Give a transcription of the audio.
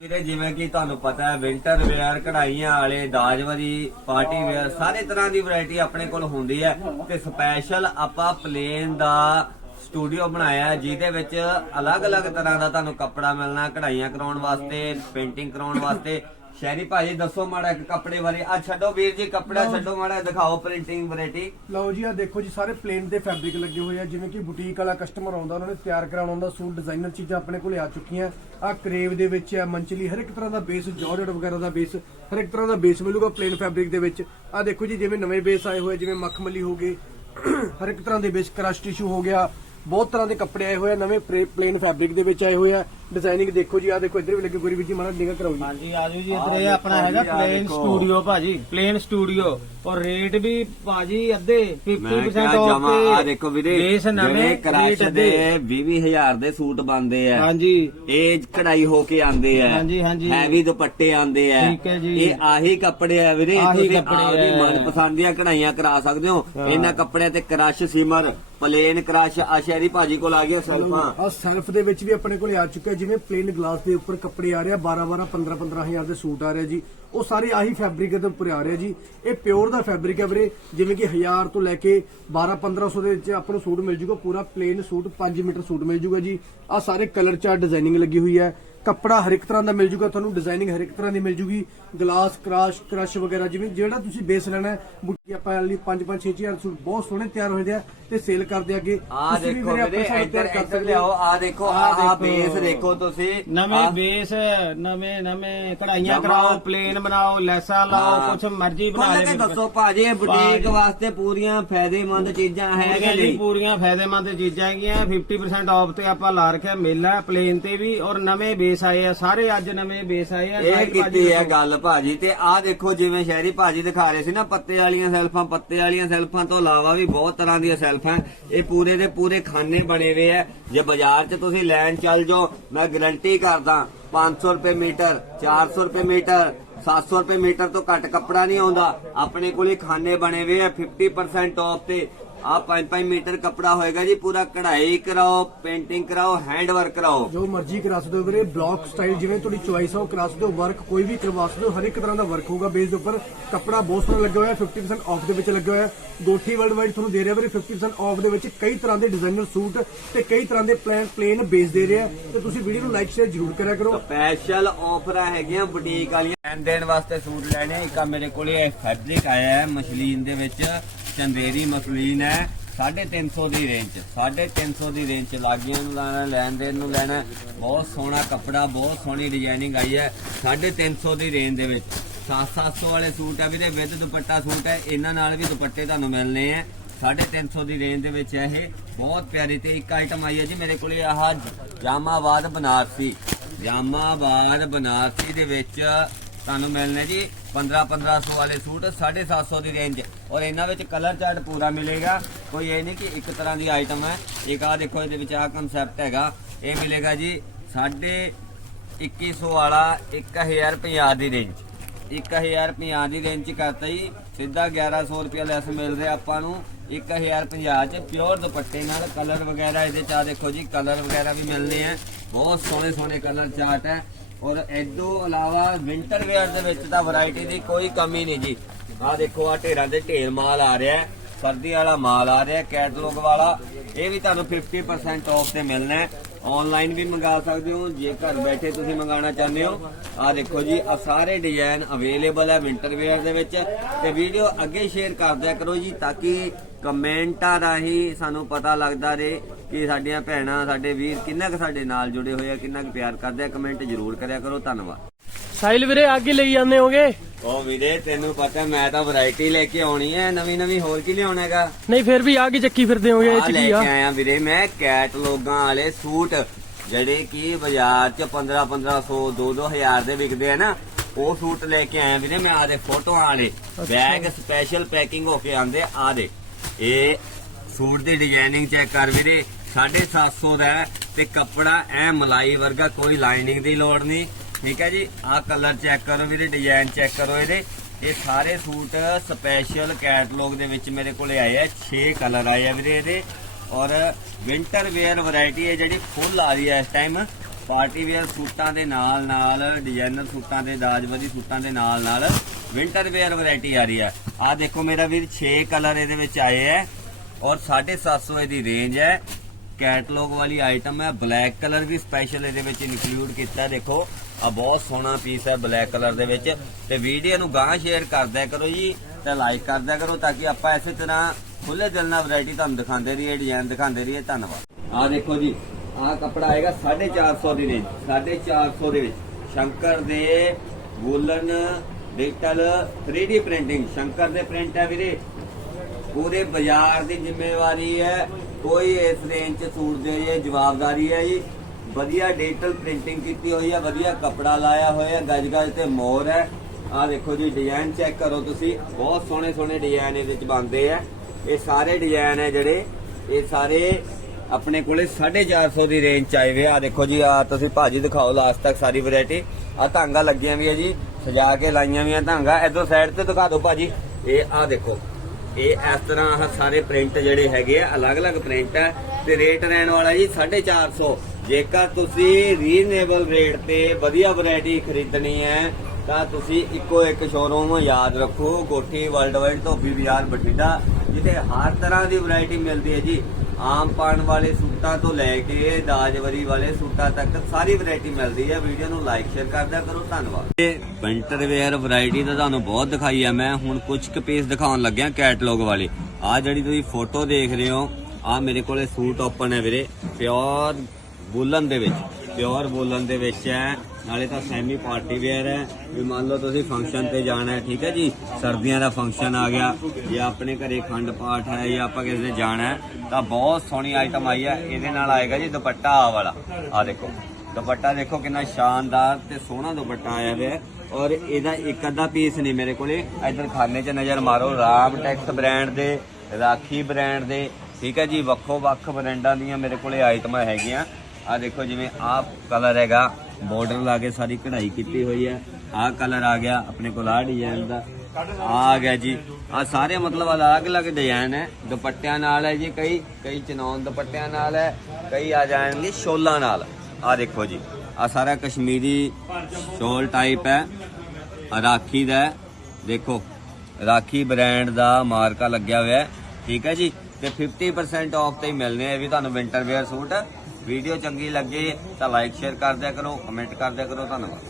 ਵੀਰੇ, ਜਿਵੇਂ ਕਿ ਤੁਹਾਨੂੰ ਪਤਾ ਹੈ ਵਿੰਟਰ ਵੇਅਰ ਕਢਾਈਆਂ ਵਾਲੇ ਦਾਜਵਰੀ ਪਾਰਟੀ ਵੇਅਰ ਸਾਰੇ ਤਰ੍ਹਾਂ ਦੀ ਵੈਰਾਈਟੀ ਆਪਣੇ ਕੋਲ ਹੁੰਦੀ ਹੈ। ਤੇ ਸਪੈਸ਼ਲ ਆਪਾਂ ਪਲੇਨ ਦਾ ਸਟੂਡੀਓ ਬਣਾਇਆ ਜਿਹਦੇ ਵਿੱਚ ਅਲੱਗ-ਅਲੱਗ ਤਰ੍ਹਾਂ ਦਾ ਤੁਹਾਨੂੰ ਕੱਪੜਾ ਮਿਲਣਾ, ਕਢਾਈਆਂ ਕਰਾਉਣ ਵਾਸਤੇ ਪੇਂਟਿੰਗ ਕਰਾਉਣ ਵਾਸਤੇ। ਸ਼ਹਿਰੀ ਭਾਜੀ ਦੱਸੋ ਮਾੜਾ ਇੱਕ ਕੱਪੜੇ ਬਾਰੇ। ਆ ਛੱਡੋ ਵੀਰ ਜੀ ਕੱਪੜਾ ਛੱਡੋ ਮਾੜਾ ਦਿਖਾਓ ਪ੍ਰਿੰਟਿੰਗ ਵੈਰਾਈਟੀ ਲਓ ਜੀ ਆ ਦੇਖੋ ਜੀ ਸਾਰੇ ਪਲੇਨ ਦੇ ਫੈਬਰਿਕ ਲੱਗੇ ਹੋਏ ਆ ਜਿਵੇਂ ਕਿ ਬੁਟੀਕ ਵਾਲਾ ਕਸਟਮਰ ਆਉਂਦਾ ਉਹਨਾਂ ਨੇ ਤਿਆਰ ਕਰਾਉਣਾ ਹੁੰਦਾ ਸੂਟ ਡਿਜ਼ਾਈਨਰ ਚੀਜ਼ਾਂ ਆਪਣੇ ਕੋਲੇ ਆ ਚੁੱਕੀਆਂ। ਆ ਕਰੇਵ ਦੇ ਵਿੱਚ ਆ ਮੰਚਲੀ ਹਰ ਇੱਕ ਤਰ੍ਹਾਂ ਦਾ ਬੇਸ ਜਾਰਜਟ ਵਗੈਰਾ ਦਾ ਬੇਸ ਹਰ ਇੱਕ ਤਰ੍ਹਾਂ ਦਾ ਬੇਸ ਮਿਲੂਗਾ ਪਲੇਨ ਫੈਬਰਿਕ ਦੇ ਵਿੱਚ। ਆ ਦੇਖੋ ਜੀ ਜਿਵੇਂ ਨਵੇਂ ਬੇਸ ਆਏ ਹੋਏ ਜਿਵੇਂ ਮਖਮਲੀ ਹੋ ਗਏ ਹਰ ਇੱਕ ਤਰ੍ਹਾਂ ਦੇ ਬੇਸ ਕ੍ਰਸ਼ ਟਿਸ਼ੂ ਹੋ ਗਿਆ ਬਹੁਤ ਤਰ੍ਹਾਂ ਦੇ ਕੱਪੜੇ ਆਏ ਹੋਏ ਆ ਨਵੇਂ ਪਲੇਨ ਫੈਬਰਿਕ ਦੇ ਵਿੱਚ ਆਏ ਹੋਏ ਆ। ਡਿਜ਼ਾਈਨਿੰਗ ਦੇਖੋ ਜੀ ਆ ਦੇਖੋ ਇੱਧਰ ਵੀ ਲੱਗੇ ਗੁਰੀ ਵੀ ਜੀ ਮਾੜਾ ਨਿਗਾ ਕਰਾਓ ਜੀ। ਹਾਂਜੀ ਆਜੋ ਜੀ ਇੱਧਰ ਇਹ ਆਪਣਾ ਹੈਗਾ ਪਲੇਨ। ਸਟੂਡੀਓ ਭਾਜੀ ਪਲੇਨ ਸਟੂਡੀਓ ਔਰ ਰੇਟ ਵੀ ਭਾਜੀ ਅੱਧੇ ਮੈਂ 50% ਕਿਹਾ ਆਫ ਜਮਾ ਆ ਦੇਖੋ ਵੀਰੇ ਬੇਸ ਨਵੇਂ ਕਰਾਸ਼ ਦੇ 20000 ਦੇ ਸੂਟ ਬਣਦੇ ਆ। ਹਾਂਜੀ। ਇਹ ਕਢਾਈ ਹੋ ਕੇ ਆਂਦੇ ਆ। ਹਾਂਜੀ, ਹਾਂਜੀ। ਹੈਵੀ ਦੁਪੱਟੇ ਆਂਦੇ ਆ। ਠੀਕ ਹੈ ਜੀ। ਇਹ ਆਹੀ ਕੱਪੜੇ ਆ ਵੀਰੇ ਤੁਸੀਂ ਆਪਣੀ। ਮਨਪਸੰਦ ਦੀਆਂ ਕਢਾਈਆਂ ਕਰਾ ਸਕਦੇ ਹੋ। ਇਹਨਾਂ ਕੱਪੜਿਆਂ ਤੇ ਕ੍ਰਸ਼ ਸਿਮਰ ਪਲੇਨ ਕ੍ਰਸ਼ ਆ ਸ਼ਹਿਰੀ ਭਾਜੀ ਕੋਲ ਆ ਗਿਆ ਸਲਫਾਂ। ਆ ਸੈਲਫ ਦੇ ਵਿੱਚ ਵੀ ਆਪਣੇ ਕੋਲੇ ਆ ਚੁੱਕਾ ਜਿਵੇਂ ਪਲੇਨ ਗਲਾਸ ਦੇ ਉੱਪਰ ਕੱਪੜੇ ਆ ਰਿਹਾ ਆ 12 12 15 15 ਹਜ਼ਾਰ ਦੇ ਸੂਟ ਆ ਰਿਹਾ ਜੀ। ਉਹ ਸਾਰੇ ਆਹੀ ਫੈਬਰਿਕ ਦੇ ਉੱਪਰ ਆ ਰਿਹਾ ਜੀ। ਇਹ ਪਿਓਰ ਦਾ ਫੈਬਰਿਕ ਹੈ ਵੀਰੇ, ਜਿਵੇਂ ਕਿ 1000 ਤੋਂ ਲੈ ਕੇ 12 1500 ਦੇ ਵਿੱਚ ਆਪਾਂ ਨੂੰ ਸੂਟ ਮਿਲ ਜੂਗਾ, ਪੂਰਾ ਪਲੇਨ ਸੂਟ 5 ਮੀਟਰ ਸੂਟ ਮਿਲ ਜੂਗਾ ਜੀ। ਆ ਸਾਰੇ ਕਲਰ ਚਾਰਟ ਡਿਜ਼ਾਈਨਿੰਗ ਲੱਗੀ ਹੋਈ ਹੈ। ਕੱਪੜਾ ਹਰ ਇੱਕ ਤਰ੍ਹਾਂ ਦਾ ਮਿਲ ਜੂਗਾ ਤੁਹਾਨੂੰ ਡਿਜ਼ਾਈਨਿੰਗ ਹਰ ਇੱਕ ਤਰ੍ਹਾਂ ਦੀ ਮਿਲ ਜੂਗੀ ਗਲਾਸ ਕ੍ਰਾਸ਼ ਕ੍ਰਸ਼ ਵਗੈਰਾ ਜਿਵੇਂ ਜਿਹੜਾ ਤੁਸੀਂ ਬੇਸ ਲੈਣਾ ਹੈ ਬੁੱਟੀ ਆਪਾਂ ਲਈ 5 5 6 ਹਜ਼ਾਰ ਸੂਟ ਬਹੁਤ ਸੋਹਣੇ ਤਿਆਰ ਹੋਏ ਆ ਤੇ ਸੇਲ ਕਰਦੇ ਅੱਗੇ ਆ ਦੇਖੋ ਵੀਰੇ ਇੱਧਰ ਇੱਧਰ ਸਕਦੇ ਲਿਆਓ ਹੋ। ਆ ਦੇਖੋ ਆ। ਬੇਸ ਦੇਖੋ ਤੁਸੀਂ ਨਵੇਂ ਬੇਸ ਨਵੇਂ ਨਵੇਂ ਕਢਾਈਆਂ ਕਰਾਓ ਪਲੇਨ ਬਣਾਓ ਲੈਸਾਂ ਲਾਓ ਹਾਂ। ਕੁਛ ਮਰਜ਼ੀ ਬਣਾ ਕੇ ਲਿਓ ਦੱਸੋ ਭਾਜੀ ਇਹ ਬੁਟੀਕ। ਵਾਸਤੇ ਪੂਰੀਆਂ ਫਾਇਦੇਮੰਦ ਚੀਜ਼ਾਂ ਹੈਗੇ ਹੈਗੇ ਜੀ ਜੀ ਪੂਰੀਆਂ ਫਾਇਦੇਮੰਦ ਚੀਜ਼ਾਂ ਹੈਗੀਆਂ 50% ਆਫ ਤੇ ਆਪਾਂ ਲਾ ਰੱਖਿਆ ਮੇਲਾ ਪਲੇਨ ਤੇ ਵੀ ਔਰ ਨਵੇਂ ਬੇਸ ਆਏ ਆ ਸਾਰੇ ਅੱਜ ਨਵੇਂ ਬੇਸ ਆਏ ਆ ਇਹ ਕੀਤੀ ਹੈ। ਗੱਲ ਭਾਜੀ ਤੇ ਆਹ ਦੇਖੋ ਜਿਵੇਂ ਸ਼ਹਿਰੀ ਭਾਜੀ ਦਿਖਾ ਰਹੇ ਸੀ ਨਾ ਪੱਤੇ ਵਾਲੀਆਂ ਸੈਲਫਾਂ ਪੱਤੇ ਵਾਲੀਆਂ ਸੈਲਫਾਂ ਤੋਂ ਇਲਾਵਾ ਵੀ ਬਹੁਤ ਤਰ੍ਹਾਂ ਦੀਆਂ ਸੈਲਫਾਂ ਇਹ ਪੂਰੇ ਦੇ ਪੂਰੇ ਖਾਨੇ ਬਣੇ ਹੋਏ ਆ। ਜੇ ਬਾਜ਼ਾਰ 'ਚ ਤੁਸੀਂ ਲੈਣ ਚੱਲ ਜਾਓ ਮੈਂ ਗਰੰਟੀ ਕਰਦਾ 500 ਰੁਪਏ ਮੀਟਰ 400 ਰੁਪਏ ਮੀਟਰ 700 ਰੁਪਏ ਮੀਟਰ ਤੋਂ ਘੱਟ ਕੱਪੜਾ ਨਹੀਂ ਆਉਂਦਾ। ਆਪਣੇ ਕੋਲੇ ਖਾਨੇ ਬਣੇ ਹੋਏ ਆ 50% ਆਫ ਤੇ। ਆ 5-5 ਮੀਟਰ ਕੱਪੜਾ ਹੋਏਗਾ ਜੀ ਪੂਰਾ ਕਢਾਈ ਕਰਾਓ ਪੇਂਟਿੰਗ ਕਰਾਓ ਹੈਂਡ ਵਰਕ ਕਰਾਓ। ਜੋ ਮਰਜ਼ੀ ਕਰਾ ਸਕਦੇ ਹੋ ਵੀਰੇ ਬਲੌਕ ਸਟਾਈਲ ਜਿਵੇਂ ਤੁਹਾਡੀ ਚੁਆਇਸ ਆ ਉਹ ਕਰਾ ਸਕਦੇ ਹੋ ਵਰਕ ਕੋਈ ਵੀ ਕਰਵਾ ਸਕਦੇ ਹੋ ਹਰ ਇੱਕ ਤਰ੍ਹਾਂ ਦਾ ਵਰਕ ਹੋਊਗਾ ਬੇਸ ਦੇ ਉੱਪਰ। ਕੱਪੜਾ ਬਹੁਤ ਸੋਹਣਾ ਲੱਗਿਆ ਹੋਇਆ 50% ਆਫ ਦੇ ਵਿੱਚ ਲੱਗਿਆ ਹੋਇਆ। ਗੋਠੀ ਵਰਲਡ ਵਾਈਡ ਤੁਹਾਨੂੰ ਦੇ ਰਿਹਾ ਵੀਰੇ 50% ਆਫ ਦੇ ਵਿੱਚ ਕਈ ਤਰ੍ਹਾਂ ਦੇ ਡਿਜ਼ਾਈਨਰ ਸੂਟ ਤੇ ਕਈ ਤਰ੍ਹਾਂ ਦੇ ਪਲੇਨ ਪਲੇਨ ਬੇਸ ਦੇ ਰਿਹਾ। ਤੇ ਤੁਸੀਂ ਵੀਡੀਓ ਨੂੰ ਲਾਈਕ ਸ਼ੇਅਰ ਜ਼ਰੂਰ ਕਰਿਆ ਕਰੋ। ਸਪੈਸ਼ਲ ਆਫਰਾਂ ਹੈਗੀਆਂ ਬੁਟੀਕ ਵਾਲੀਆਂ। ਲੈਣ ਦੇਣ ਵਾਸਤੇ ਸੂਟ ਲੈਣੇ ਇੱਕ ਆ ਮੇਰੇ ਕੋਲੇ ਫੈਬਰਿਕ ਆਇਆ ਹੈ ਮਸ਼ਲੀਨ ਦੇ ਵਿੱਚ। ਚੰਦੇਰੀ ਮਸ਼ਲੀਨ ਹੈ 350 ਦੀ ਰੇਂਜ 350 ਦੀ ਰੇਂਜ ਚ ਲਾਗੀਆਂ ਨੂੰ ਲੈਣਾ, ਲੈਣ ਦੇਣ ਨੂੰ ਲੈਣਾ, ਬਹੁਤ ਸੋਹਣਾ ਕੱਪੜਾ, ਬਹੁਤ ਸੋਹਣੀ ਡਿਜ਼ਾਈਨਿੰਗ ਆਈ ਹੈ 350 ਦੀ ਰੇਂਜ ਦੇ ਵਿੱਚ। 700 ਵਾਲੇ ਸੂਟ ਆ ਵੀਰੇ ਵਿਦ ਦੁਪੱਟਾ ਸੂਟ ਹੈ, ਇਹਨਾਂ ਨਾਲ ਵੀ ਦੁਪੱਟੇ ਤੁਹਾਨੂੰ ਮਿਲਨੇ ਆ 350 ਦੀ ਰੇਂਜ ਦੇ ਵਿੱਚ ਹੈ ਇਹ, ਬਹੁਤ ਪਿਆਰੀ ਤੇ ਇੱਕ ਆਈਟਮ ਆਈ ਹੈ ਜੀ ਮੇਰੇ ਕੋਲੇ, ਆਹ ਜਾਮਾਬਾਦ ਬਨਾਰਸੀ। ਜਾਮਾਬਾਦ ਬਨਾਰਸੀ ਦੇ ਵਿੱਚ ਤੁਹਾਨੂੰ ਮਿਲਨੇ ਜੀ 15 1500 ਵਾਲੇ ਸੂਟ 750 ਦੀ ਰੇਂਜ ਔਰ ਇਹਨਾਂ ਵਿੱਚ ਕਲਰ ਚਾਰਟ ਪੂਰਾ ਮਿਲੇਗਾ। ਕੋਈ ਇਹ ਨਹੀਂ ਕਿ ਇੱਕ ਤਰ੍ਹਾਂ ਦੀ ਆਈਟਮ ਹੈ। ਇੱਕ ਆ ਦੇਖੋ, ਇਹਦੇ ਵਿੱਚ ਆ ਕਨਸੈਪਟ ਹੈਗਾ। ਇਹ ਮਿਲੇਗਾ ਜੀ ਸਾਢੇ 2100 ਵਾਲਾ 1050 ਦੀ ਰੇਂਜ 1050 ਦੀ ਰੇਂਜ ਚ ਕਰਤਾ ਜੀ। ਸਿੱਧਾ 1100 ਰੁਪਏ ਲੈਸ ਮਿਲ ਰਿਹਾ ਆਪਾਂ ਨੂੰ। 1050 ਚ ਪਿਓਰ ਦੁਪੱਟੇ ਨਾਲ ਕਲਰ ਵਗੈਰਾ ਇਹਦੇ ਚ ਆ ਦੇਖੋ ਜੀ ਕਲਰ ਵਗੈਰਾ ਵੀ ਮਿਲਨੇ ਆ। ਬਹੁਤ ਸੋਹਣੇ ਸੋਹਣੇ ਕਲਰ ਚਾਰਟ ਹੈ। ਔਰ ਇਦੋਂ ਇਲਾਵਾ ਵਿੰਟਰ ਵੇਅਰ ਦੇ ਵਿੱਚ ਤਾਂ ਵੈਰਾਈਟੀ ਦੀ ਕੋਈ ਕਮੀ ਨਹੀਂ ਜੀ। ਆ ਦੇਖੋ ਆ ਢੇਰਾਂ ਦੇ ਢੇਰ ਮਾਲ ਆ ਰਿਹਾ ਸਰਦੀ ਵਾਲਾ ਮਾਲ ਆ ਰਿਹਾ ਕੈਟਲੌਗ ਵਾਲਾ। ਇਹ ਵੀ ਤੁਹਾਨੂੰ 50% ਆਫ ਤੇ ਮਿਲਣਾ ਆਨਲਾਈਨ ਵੀ ਮੰਗਾ ਸਕਦੇ ਹੋ, ਜੇ ਘਰ ਬੈਠੇ ਤੁਸੀਂ ਮੰਗਾਉਣਾ ਚਾਹੁੰਦੇ ਹੋ। ਆ ਦੇਖੋ ਜੀ ਆ ਸਾਰੇ ਡਿਜ਼ਾਈਨ ਅਵੇਲੇਬਲ ਹੈ ਵਿੰਟਰ ਵੇਅਰ ਦੇ ਵਿੱਚ। ਤੇ ਵੀਡੀਓ ਅੱਗੇ ਸ਼ੇਅਰ ਕਰਦਿਆ ਕਰੋ ਜੀ, ਤਾਂ ਕਿ ਕਮੈਂਟਾਂ ਰਾਹੀਂ ਸਾਨੂੰ ਪਤਾ ਲੱਗਦਾ ਰਹੇ ਕਿ ਸਾਡੀਆਂ ਭੈਣਾਂ, ਸਾਡੇ ਵੀਰ ਕਿੰਨਾ ਕੁ ਸਾਡੇ ਨਾਲ ਜੁੜੇ ਹੋਏ ਆ, ਕਿੰਨਾ ਕੁ ਪਿਆਰ ਕਰਦੇ ਆ। ਕਮੈਂਟ ਜ਼ਰੂਰ ਕਰਿਆ ਕਰੋ। ਧੰਨਵਾਦ। ਸਾਈਲ ਵੀਰੇ ਅੱਗੇ ਲਈ ਜਾਂਦੇ ਹੋਗੇ? ਉਹ ਵੀਰੇ ਤੈਨੂੰ ਪਤਾ ਮੈਂ ਤਾਂ ਵੈਰਾਈਟੀ ਲੈ ਕੇ ਆਉਣੀ ਹੈ ਨਵੀਂ ਨਵੀਂ ਹੋਰ ਕੀ ਲਿਆਉਣਾ ਹੈਗਾ? ਨਹੀਂ ਫਿਰ ਵੀ ਆ ਕੇ ਚੱਕੀ ਫਿਰਦੇ ਹੋਗੇ ਇਹ ਆ ਚ ਲੈ ਕੀ ਕੇ ਆ ਆਇਆ ਵੀਰੇ ਮੈਂ ਕੈਟਲੋਗਾਂ ਵਾਲੇ ਸੂਟ ਜਿਹੜੇ ਕਿ ਬਾਜ਼ਾਰ 'ਚ 15 1500 2 2000 ਦੇ ਵਿਕਦੇ ਆ ਨਾ ਉਹ ਸੂਟ ਲੈ ਕੇ ਆਇਆ ਵੀਰੇ ਮੈਂ ਆਦੇ ਫੋਟੋਆਂ ਵਾਲੇ। ਬੈਗ ਸਪੈਸ਼ਲ ਪੈਕਿੰਗ ਹੋ ਕੇ ਆਂਦੇ ਆ ਦੇ। ਇਹ ਸੂਟ ਦੀ ਡਿਜ਼ਾਈਨਿੰਗ ਚੈੱਕ ਕਰ ਵੀਰੇ 750 ਦਾ ਹੈ ਤੇ ਕੱਪੜਾ ਐ ਮਲਾਈ ਵਰਗਾ ਕੋਈ ਲਾਈਨਿੰਗ ਦੀ ਲੋੜ ਨਹੀਂ। ਠੀਕ ਹੈ ਜੀ, ਆਹ ਕਲਰ ਚੈੱਕ ਕਰੋ ਵੀਰੇ ਡਿਜ਼ਾਈਨ ਚੈੱਕ ਕਰੋ ਇਹਦੇ। ਇਹ ਸਾਰੇ ਸੂਟ ਸਪੈਸ਼ਲ ਕੈਟਲੌਗ ਦੇ ਵਿੱਚ ਮੇਰੇ ਕੋਲੇ ਆਏ ਆ 6 ਕਲਰ ਆਏ ਆ ਵੀਰੇ ਇਹਦੇ। ਔਰ ਵਿੰਟਰ ਵੇਅਰ ਵੈਰਾਈਟੀ ਹੈ ਜਿਹੜੀ ਫੁੱਲ ਆ ਰਹੀ ਹੈ ਇਸ ਟਾਈਮ ਪਾਰਟੀ ਵੇਅਰ ਸੂਟਾਂ ਦੇ ਨਾਲ ਨਾਲ ਡਿਜ਼ਾਈਨਰ ਸੂਟਾਂ ਦੇ ਦਾਜਵਦੀ ਸੂਟਾਂ ਦੇ ਨਾਲ ਨਾਲ ਵਿੰਟਰ ਵੇਅਰ ਵੈਰਾਈਟੀ ਆ ਰਹੀ ਹੈ। ਆ ਦੇਖੋ ਮੇਰਾ ਵੀਰ 6 ਕਲਰ ਇਹਦੇ ਵਿੱਚ ਆਏ ਹੈ ਔਰ 750 ਇਹਦੀ ਰੇਂਜ ਹੈ। ਕੈਟਲੌਗ ਵਾਲੀ ਆਈਟਮ ਹੈ ਬਲੈਕ ਕਲਰ ਵੀ ਸਪੈਸ਼ਲ ਇਹਦੇ ਵਿੱਚ ਇਨਕਲੂਡ ਕੀਤਾ, ਦੇਖੋ। ਆ ਬਹੁਤ ਸੋਹਣਾ ਪੀਸ ਹੈ ਬਲੈਕ ਕਲਰ ਦੇ ਵਿੱਚ। ਤੇ ਵੀਡੀਓ ਨੂੰ ਗਾਂ ਸ਼ੇਅਰ ਕਰਦਿਆ ਕਰੋ ਜੀ ਤੇ ਲਾਈਕ ਕਰਦਿਆ ਕਰੋ ਤਾਂ ਕਿ ਆਪਾਂ ਇਸੇ ਤਰ੍ਹਾਂ ਖੁੱਲੇ ਦਿਲ ਨਾਲ ਵੈਰਾਈਟੀ ਤੁਹਾਨੂੰ ਦਿਖਾਉਂਦੇ ਰਹੀਏ ਡਿਜ਼ਾਈਨ ਦਿਖਾਉਂਦੇ ਰਹੀਏ। ਧੰਨਵਾਦ। ਆ ਦੇਖੋ ਜੀ ਆ ਕੱਪੜਾ ਆਏਗਾ 450 ਦੀ ਰੇਂਜ 450 ਦੇ ਵਿੱਚ। ਸ਼ੰਕਰ ਦੇ woollen digital 3D printing Shankar ਦੇ ਪ੍ਰਿੰਟ ਹੈ ਵੀਰੇ। ਪੂਰੇ ਬਾਜ਼ਾਰ ਦੀ ਜ਼ਿੰਮੇਵਾਰੀ ਹੈ, ਕੋਈ ਇਸ ਰੇਂਜ ਚ ਸੂਟ ਦੇ ਇਹ ਜਵਾਬਦਾਰੀ ਹੈ ਜੀ। ਵਧੀਆ ਡਿਜੀਟਲ ਪ੍ਰਿੰਟਿੰਗ ਕੀਤੀ ਹੋਈ ਹੈ ਵਧੀਆ ਕਪੜਾ ਲਾਇਆ ਹੋਇਆ ਗੱਜ ਗੱਜ ਤੇ ਮੋਰ ਹੈ। ਆ ਦੇਖੋ ਜੀ ਡਿਜ਼ਾਈਨ ਚੈੱਕ ਕਰੋ ਤੁਸੀਂ। ਬਹੁਤ ਸੋਹਣੇ ਸੋਹਣੇ ਡਿਜ਼ਾਈਨ ਇਹਦੇ ਵਿੱਚ ਬਣਦੇ ਆ। ਇਹ ਸਾਰੇ ਡਿਜ਼ਾਈਨ ਹੈ ਜਿਹੜੇ, ਇਹ ਸਾਰੇ ਆਪਣੇ ਕੋਲੇ 450 ਦੀ ਰੇਂਜ ਚ ਆਏ ਵੇ ਆ। ਦੇਖੋ ਜੀ ਆ ਤੁਸੀਂ ਭਾਜੀ ਦਿਖਾਓ ਲਾਸਟ ਤੱਕ ਸਾਰੀ ਵੈਰਾਈਟੀ ਆ ਧਾਂਗਾ ਲੱਗੀਆਂ ਵੀ ਹੈ ਜੀ, ਸਜਾ ਕੇ ਲਾਈਆਂ ਵੀ ਆ ਧਾਂਗਾ। ਇਧਰ ਸਾਈਡ ਤੇ ਦਿਖਾ ਦਿਓ ਭਾਜੀ। ਇਹ ਆ ਦੇਖੋ, ਇਹ ਇਸ ਤਰ੍ਹਾਂ ਆਹ ਸਾਰੇ ਪ੍ਰਿੰਟ ਜਿਹੜੇ ਹੈਗੇ ਆ, ਅਲੱਗ-ਅਲੱਗ ਪ੍ਰਿੰਟ ਹੈ। ਤੇ ਰੇਟ ਰਹਿਣ ਵਾਲਾ ਜੀ 450 ਜੇਕਰ ਤੁਸੀਂ ਰੀਜ਼ਨੇਬਲ ਰੇਟ ਤੇ ਵਧੀਆ ਵੈਰਾਈਟੀ ਖਰੀਦਣੀ ਹੈ, ਤਾਂ ਤੁਸੀਂ ਇੱਕੋ ਇੱਕ ਸ਼ੋਰੂਮ ਯਾਦ ਰੱਖੋ, ਕੋਠੀ ਵਰਲਡ ਵਾਈਡ ਧੋਬੀ ਬਾਜ਼ਾਰ, ਬਠਿੰਡਾ, ਜਿੱਥੇ ਹਰ ਤਰ੍ਹਾਂ ਦੀ ਵੈਰਾਈਟੀ ਮਿਲਦੀ ਹੈ ਜੀ। ਆਮ ਪਾਣ ਵਾਲੇ ਸੂਟਾਂ ਤੋਂ ਲੈ ਕੇ ਦਾਜਵਰੀ ਵਾਲੇ ਸੂਟਾਂ ਤੱਕ ਸਾਰੀ ਵੈਰਾਈਟੀ ਮਿਲਦੀ ਹੈ। ਵੀਡੀਓ ਨੂੰ ਲਾਈਕ ਸ਼ੇਅਰ ਕਰਦਾ ਕਰੋ। ਧੰਨਵਾਦ। ਇਹ ਵਿੰਟਰ ਵੇਅਰ ਵੈਰਾਈਟੀ ਤਾਂ ਤੁਹਾਨੂੰ ਬਹੁਤ ਦਿਖਾਈ ਹੈ। ਮੈਂ ਹੁਣ ਕੁਝ ਕੁ ਪੀਸ ਦਿਖਾਉਣ ਲੱਗਿਆ ਕੈਟਲੌਗ ਵਾਲੇ। ਆ ਜਿਹੜੀ ਤੁਸੀਂ ਫੋਟੋ ਦੇਖ ਰਹੇ ਹੋ ਆ ਮੇਰੇ ਕੋਲੇ ਸੂਟ ਓਪਨ ਹੈ ਵੀਰੇ। ਪਿਓਰ ਬੋਲਣ ਦੇ ਵਿੱਚ, ਪਿਓਰ ਬੋਲਣ ਦੇ ਵਿੱਚ ਹੈ। ਨਾਲੇ ਤਾਂ ਸੈਮੀ ਪਾਰਟੀ ਵੇਅਰ ਹੈ। ਵੀ ਮੰਨ ਲਓ ਤੁਸੀਂ ਫੰਕਸ਼ਨ ਤੇ ਜਾਣਾ ਹੈ, ਠੀਕ ਹੈ ਜੀ? ਸਰਦੀਆਂ ਦਾ ਫੰਕਸ਼ਨ ਆ ਗਿਆ। ਜਾਂ ਆਪਣੇ ਘਰੇ ਖੰਡ ਪਾਠ ਹੈ ਜਾਂ ਆਪਾਂ ਕਿਸੇ ਦੇ ਜਾਣਾ ਤਾਂ ਬਹੁਤ ਸੋਹਣੀ ਆਈਟਮ ਆਈ ਹੈ। ਇਹਦੇ ਨਾਲ ਆਏਗਾ ਜੀ ਦੁਪੱਟਾ ਆ ਵਾਲਾ। ਆ ਦੇਖੋ। ਦੁਪੱਟਾ ਦੇਖੋ ਕਿੰਨਾ ਸ਼ਾਨਦਾਰ ਤੇ ਸੋਹਣਾ ਦੁਪੱਟਾ ਆਇਆ ਹੋਇਆ ਔਰ ਇਹਦਾ ਇੱਕ ਅੱਧਾ ਪੀਸ ਨਹੀਂ ਮੇਰੇ ਕੋਲੇ। ਇਧਰ ਖਾਨੇ 'ਚ ਨਜ਼ਰ ਮਾਰੋ। ਰਾਮ ਟੈਕਸ ਬ੍ਰਾਂਡ ਦੇ, ਰਾਖੀ ਬ੍ਰਾਂਡ ਦੇ, ਠੀਕ ਹੈ ਜੀ? ਵੱਖੋ ਵੱਖ ਬ੍ਰਾਂਡਾਂ ਦੀਆਂ ਮੇਰੇ ਕੋਲੇ ਆਈਟਮਾਂ ਹੈਗੀਆਂ। ਆ ਦੇਖੋ ਜਿਵੇਂ ਆਹ ਕਲਰ ਹੈਗਾ ਬਾਰਡਰ ਲਾ ਕੇ ਸਾਰੀ ਕਢਾਈ ਕੀਤੀ ਹੋਈ ਹੈ। ਆਹ ਕਲਰ ਆ ਗਿਆ ਆਪਣੇ ਕੋਲ, ਆਹ ਡਿਜ਼ਾਈਨ ਦਾ। ਆਹ ਆ ਗਿਆ ਜੀ। ਆ ਸਾਰੇ ਮਤਲਬ ਅਲੱਗ-ਅਲੱਗ ਡਿਜ਼ਾਈਨ ਹੈ। ਦੁਪੱਟਿਆਂ ਨਾਲ ਹੈ ਜੀ ਕਈ ਕਈ ਚਨੌਨ ਦੁਪੱਟਿਆਂ ਨਾਲ ਹੈ, ਕਈ ਆ ਜਾਣਗੇ ਸ਼ੋਲਾਂ ਨਾਲ। ਆ ਦੇਖੋ ਜੀ ਆ ਸਾਰਾ ਕਸ਼ਮੀਰੀ ਸ਼ੋਲ ਟਾਈਪ ਹੈ। ਰਾਖੀ ਦਾ ਦੇਖੋ, ਰਾਖੀ ਬ੍ਰਾਂਡ ਦਾ ਮਾਰਕਾ ਲੱਗਿਆ ਹੋਇਆ ਹੈ। ਠੀਕ ਹੈ ਜੀ, ਤੇ 50% ਆਫ ਤੇ ਹੀ ਮਿਲਨੇ ਆ। ਵੀ ਤੁਹਾਨੂੰ ਵਿੰਟਰ ਵੇਅਰ ਸੂਟ। ਵੀਡੀਓ ਚੰਗੀ ਲੱਗੇ ਤਾਂ ਲਾਈਕ ਸ਼ੇਅਰ ਕਰ ਦਿਆ ਕਰੋ ਕਮੈਂਟ ਕਰ ਦਿਆ ਕਰੋ ਧੰਨਵਾਦ।